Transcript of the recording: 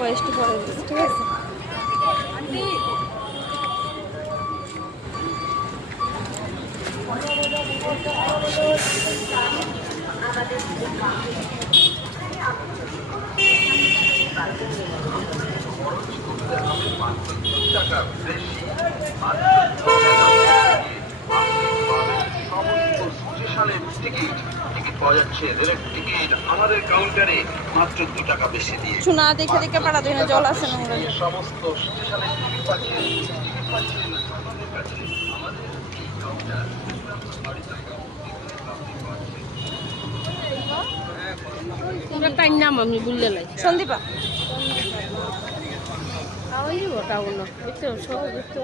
বয়সটি পরে দিচ্ছি, ঠিক আছে? আমাদের কাউন্টারে মাত্র 2 টাকা বেশি দিয়ে শোনা দেখে দেখে পাড়া দিনে জল আছে না মনে হয়। সমস্ত স্টেশনের টিকিট পাচ্ছেন আমাদের কাছে। আমাদের এই কাউন্টার তোমরা তাই নাম আমি বললে লাই সন্দীপা ওই ওটা অন্য দেখতে সব দেখতে